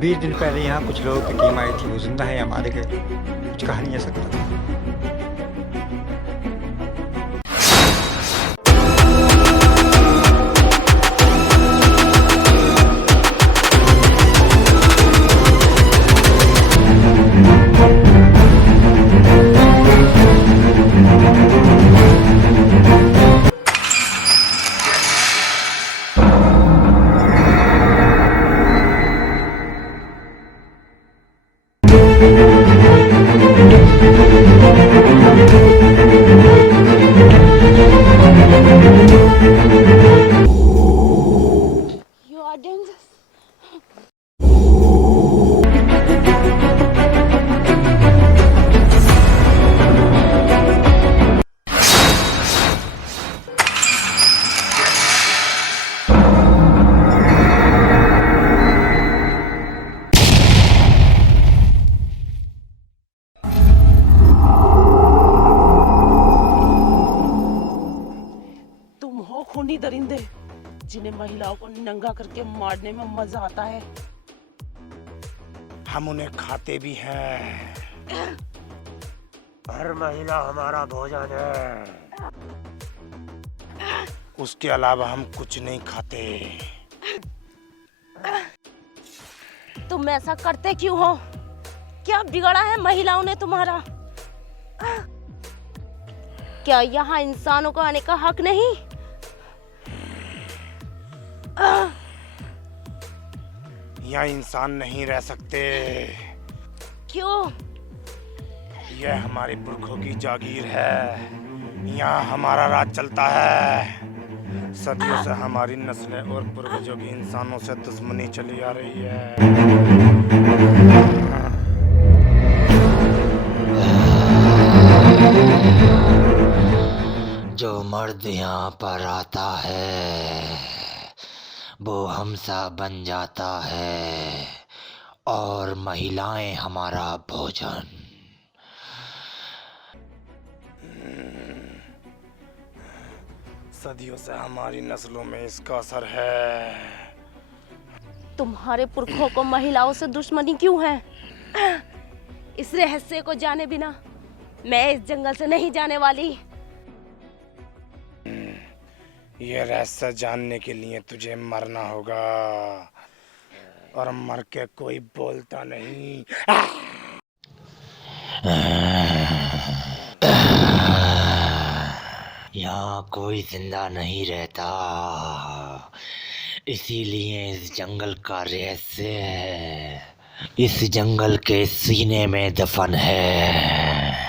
20 दिन पहले यहाँ कुछ लोगों की टीम आई थी, वो जिंदा है या मारे गए, कुछ कहा नहीं जा सकता। You are dangerous. तुम हो खूनी दरिंदे जिन्हें महिलाओं को नंगा करके मारने में मजा आता है। हम उन्हें खाते भी हैं। हर महिला हमारा भोजन है। उसके अलावा हम कुछ नहीं खाते। तुम ऐसा करते क्यों हो? क्या बिगड़ा है महिलाओं ने तुम्हारा? क्या यहाँ इंसानों को आने का हक नहीं? यहाँ इंसान नहीं रह सकते। क्यों? यह हमारे पुरखों की जागीर है। यहाँ हमारा राज चलता है। सदियों से हमारी नस्लें और पूर्वजों की इंसानों से दुश्मनी चली आ रही है। जो मर्द यहाँ पर आता है वो हमसा बन जाता है और महिलाएं हमारा भोजन। सदियों से हमारी नस्लों में इसका असर है। तुम्हारे पुरखों को महिलाओं से दुश्मनी क्यों है? इस रहस्य को जाने बिना मैं इस जंगल से नहीं जाने वाली। ये रहस्य जानने के लिए तुझे मरना होगा और मर के कोई बोलता नहीं। यहाँ कोई जिंदा नहीं रहता, इसीलिए इस जंगल का रहस्य इस जंगल के सीने में दफन है।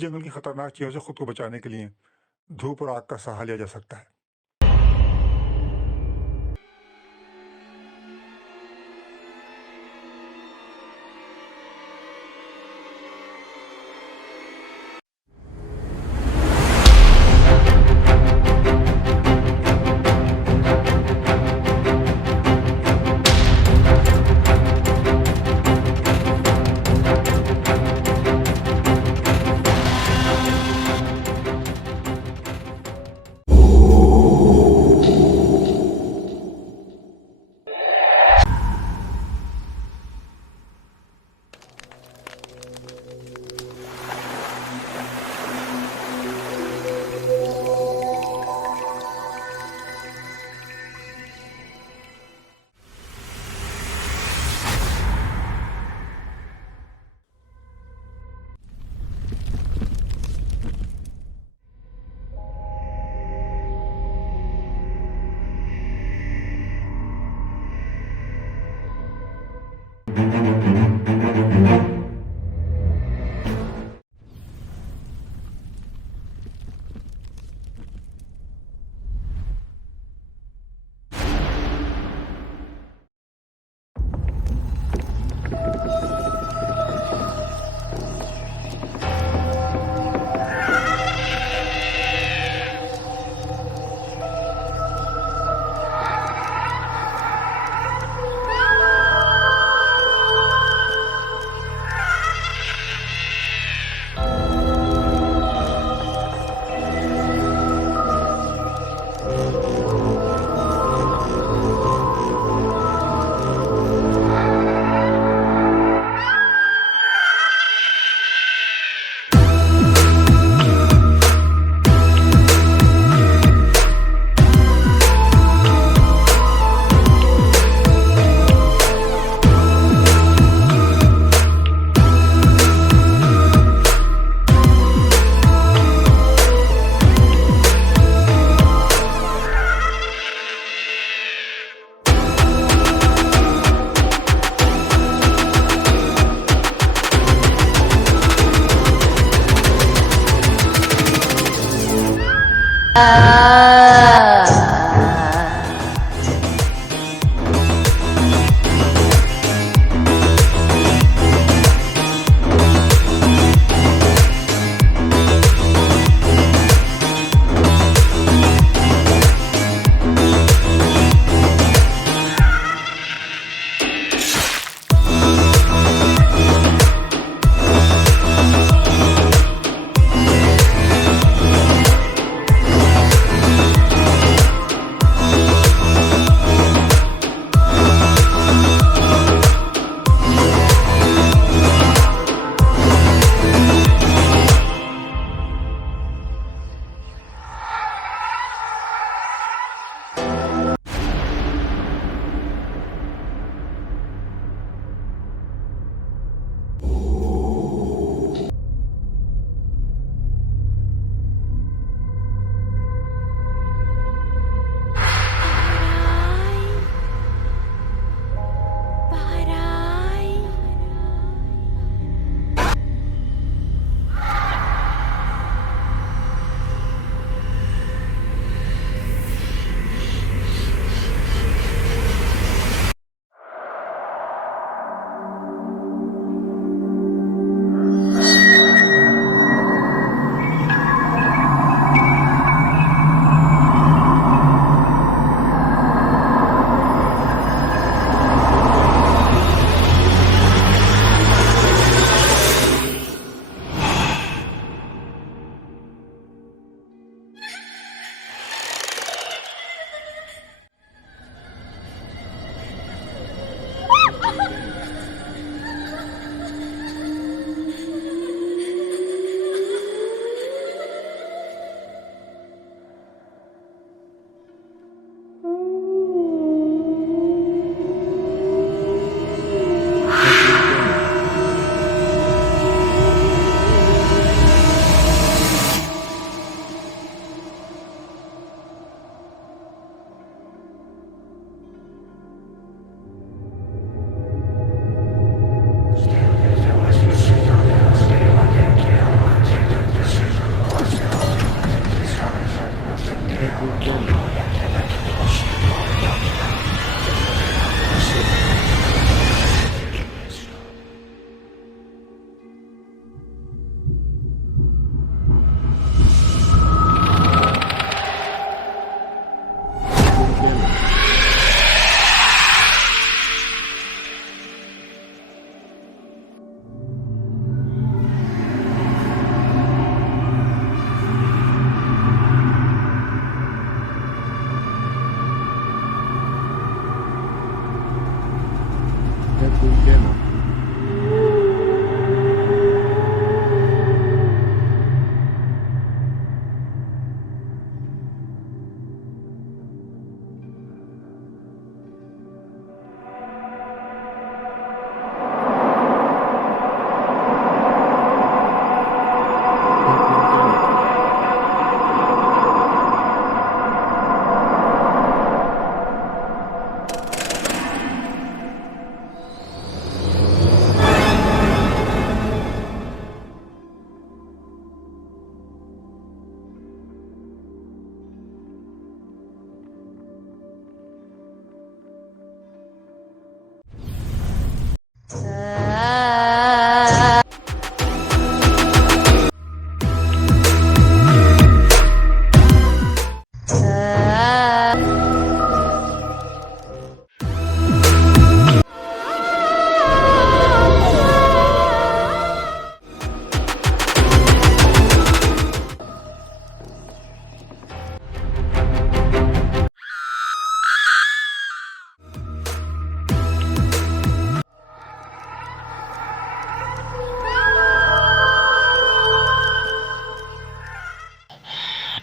जंगल की खतरनाक चीजों से खुद को बचाने के लिए धूप और आग का सहारा लिया जा सकता है।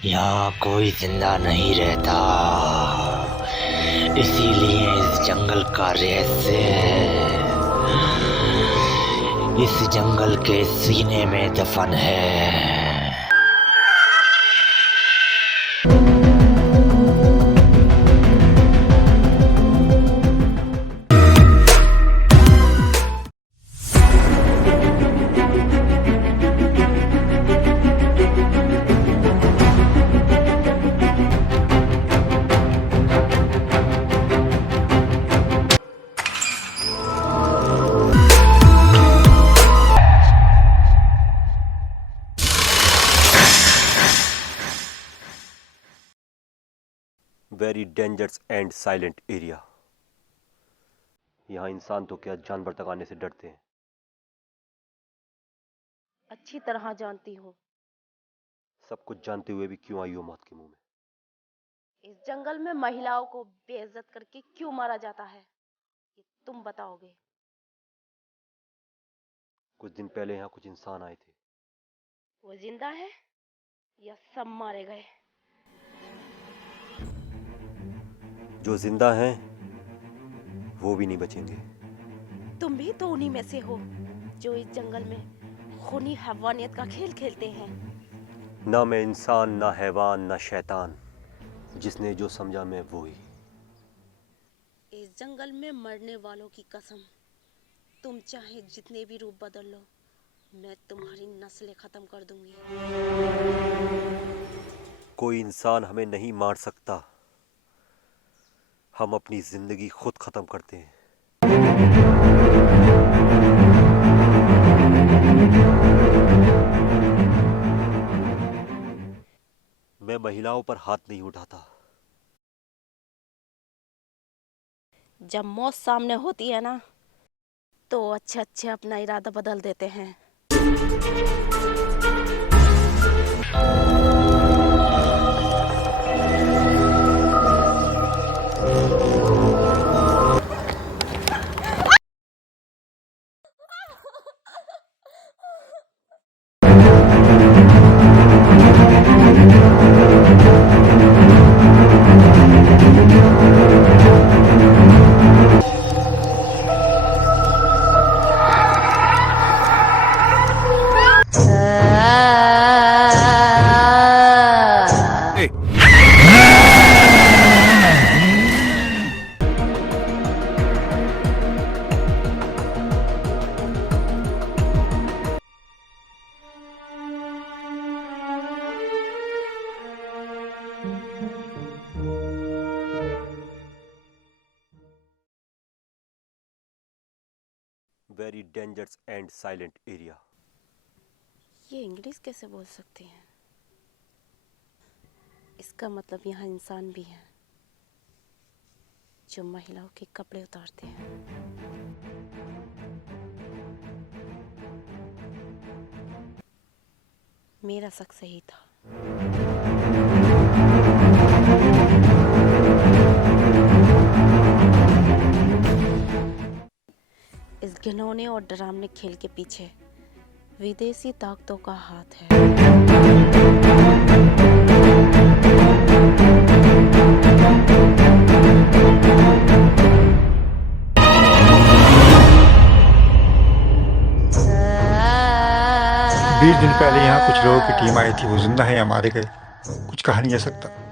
यहाँ कोई जिंदा नहीं रहता, इसीलिए इस जंगल का रहस्य इस जंगल के सीने में दफन है। Very dangerous and silent area. यहाँ इंसान तो क्या जानवर तक आने से डरते हैं। अच्छी तरह जानती हूँ। सब कुछ जानते हुए भी क्यों आई हो मौत के मुंह में? इस जंगल में महिलाओं को बेइज्जत करके क्यों मारा जाता है, ये तुम बताओगे। कुछ दिन पहले यहाँ कुछ इंसान आए थे। वो जिंदा है या सब मारे गए? जो जिंदा हैं वो भी नहीं बचेंगे। तुम भी तो उन्हीं में से हो जो इस जंगल में खूनी हैवानियत का खेल खेलते हैं। ना मैं इंसान, ना हैवान, ना शैतान। जिसने जो समझा मैं वो ही। इस जंगल में मरने वालों की कसम, तुम चाहे जितने भी रूप बदल लो, मैं तुम्हारी नस्लें खत्म कर दूंगी। कोई इंसान हमें नहीं मार सकता। हम अपनी जिंदगी खुद खत्म करते हैं। मैं महिलाओं पर हाथ नहीं उठाता। जब मौत सामने होती है ना, तो अच्छे अच्छे अपना इरादा बदल देते हैं। very dangerous and silent area. ये इंग्लिश कैसे बोल सकती हैं? इसका मतलब यहाँ इंसान भी हैं जो महिलाओं के कपड़े उतारते हैं। मेरा शक सही था। इस घिनौने और डरावने खेल के पीछे विदेशी ताकतों का हाथ है। बीस दिन पहले यहाँ कुछ लोगों की टीम आई थी, वो जिंदा है या मारे गए, कुछ कहा नहीं जा सकता।